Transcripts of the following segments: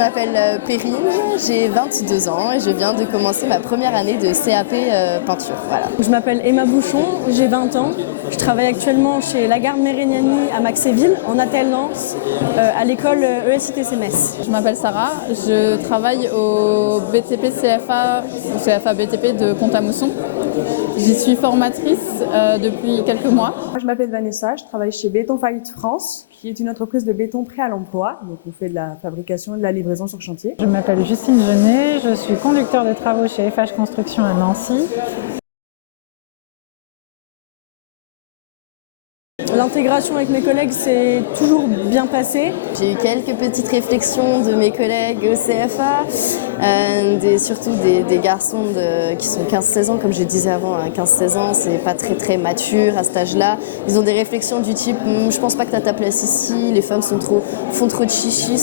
m'appelle Perrine, j'ai 22 ans et je viens de commencer ma première année de CAP peinture. Voilà. Je m'appelle Emma Bouchon, j'ai 20 ans. Je travaille actuellement chez Lagarde Mérignani à Maxéville en alternance à l'école ESITC Metz. Je m'appelle Sarah, je travaille au BTP CFA ou CFA BTP de Pont-à-Mousson. J'y suis formatrice depuis quelques mois. Je m'appelle Vanessa, je travaille chez Béton Faillite France, qui est une entreprise de béton prêt à l'emploi. Donc on fait de la fabrication et de la livraison sur chantier. Je m'appelle Justine Genet, je suis conducteur de travaux chez FH Construction à Nancy. L'intégration avec mes collègues s'est toujours bien passée. J'ai eu quelques petites réflexions de mes collègues au CFA, surtout des garçons qui sont 15-16 ans, comme je disais avant, 15-16 ans, c'est pas très mature à cet âge-là. Ils ont des réflexions du type je pense pas que t'as ta place ici, les femmes font trop de chichi,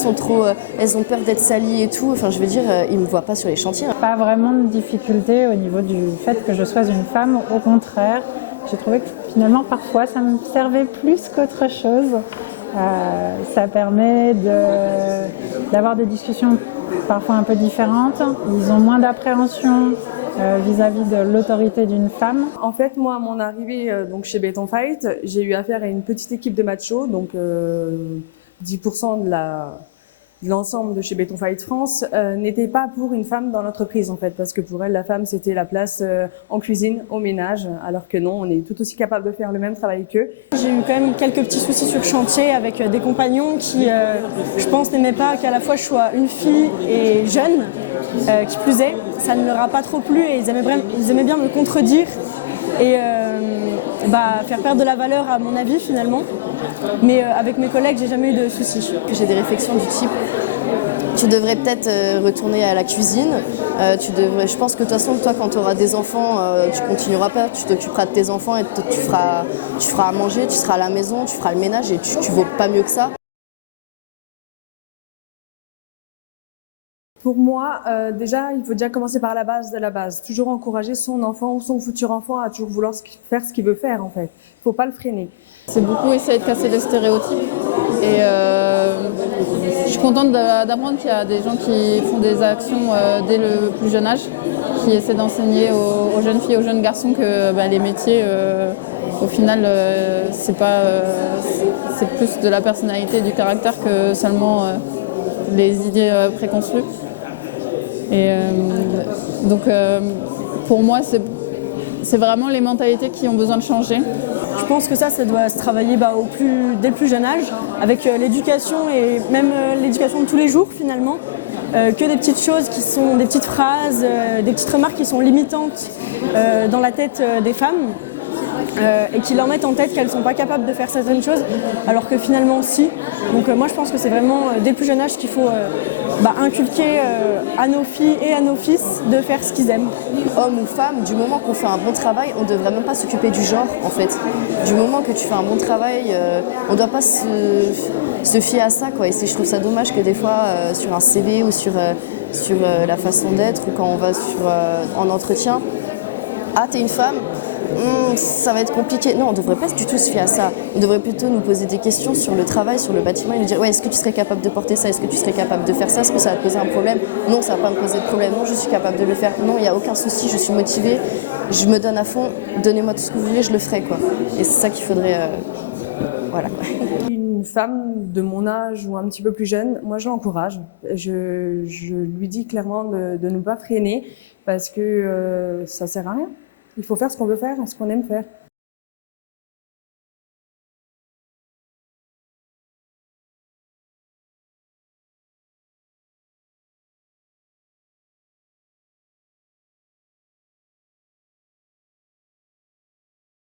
elles ont peur d'être salies et tout. Enfin, je veux dire, ils me voient pas sur les chantiers. Pas vraiment de difficulté au niveau du fait que je sois une femme, au contraire. J'ai trouvé que finalement, parfois, ça me servait plus qu'autre chose. Ça permet d'avoir des discussions parfois un peu différentes. Ils ont moins d'appréhension vis-à-vis de l'autorité d'une femme. En fait, moi, à mon arrivée donc chez Béton Fight, j'ai eu affaire à une petite équipe de machos, donc 10% de l'ensemble de chez Béton Fight France n'était pas pour une femme dans l'entreprise en fait, parce que pour elle, la femme c'était la place en cuisine, au ménage, alors que non, on est tout aussi capable de faire le même travail qu'eux. J'ai eu quand même quelques petits soucis sur chantier avec des compagnons qui, je pense, n'aimaient pas qu'à la fois je sois une fille et jeune, qui plus est. Ça ne leur a pas trop plu et ils aimaient bien me contredire et faire perdre de la valeur à mon avis finalement. Mais avec mes collègues, j'ai jamais eu de soucis. J'ai des réflexions du type tu devrais peut-être retourner à la cuisine. Je pense que de toute façon, toi, quand tu auras des enfants, tu continueras pas. Tu t'occuperas de tes enfants et tu feras à manger, tu seras à la maison, tu feras le ménage et tu vaux pas mieux que ça. Pour moi, déjà, il faut déjà commencer par la base de la base. Toujours encourager son enfant ou son futur enfant à toujours vouloir faire ce qu'il veut faire, en fait. Il faut pas le freiner. C'est beaucoup essayer de casser les stéréotypes. Et je suis contente d'apprendre qu'il y a des gens qui font des actions dès le plus jeune âge, qui essaient d'enseigner aux jeunes filles et aux jeunes garçons que les métiers, au final, c'est plus de la personnalité et du caractère que seulement les idées préconçues. Et donc, pour moi, c'est vraiment les mentalités qui ont besoin de changer. Je pense que ça doit se travailler dès le plus jeune âge, avec l'éducation et même l'éducation de tous les jours finalement. Que des petites choses qui sont des petites phrases, des petites remarques qui sont limitantes dans la tête des femmes et qui leur mettent en tête qu'elles ne sont pas capables de faire certaines choses, alors que finalement si. Donc moi je pense que c'est vraiment dès le plus jeune âge qu'il faut inculquer à nos filles et à nos fils de faire ce qu'ils aiment. Homme ou femme, du moment qu'on fait un bon travail, on ne devrait même pas s'occuper du genre en fait. Du moment que tu fais un bon travail, on ne doit pas se fier à ça, quoi. Et je trouve ça dommage que des fois sur un CV ou sur la façon d'être ou quand on va en entretien, t'es une femme, ça va être compliqué. Non, on ne devrait pas du tout se fier à ça. On devrait plutôt nous poser des questions sur le travail, sur le bâtiment et nous dire est-ce que tu serais capable de porter ça? Est-ce que tu serais capable de faire ça? Est-ce que ça va te poser un problème? Non, ça ne va pas me poser de problème. Non, je suis capable de le faire. Non, il n'y a aucun souci, je suis motivée, je me donne à fond, donnez-moi tout ce que vous voulez, je le ferai, quoi. Et c'est ça qu'il faudrait... Voilà. Une femme de mon âge ou un petit peu plus jeune, moi je l'encourage. Je lui dis clairement de ne pas freiner parce que ça sert à rien. Il faut faire ce qu'on veut faire, ce qu'on aime faire.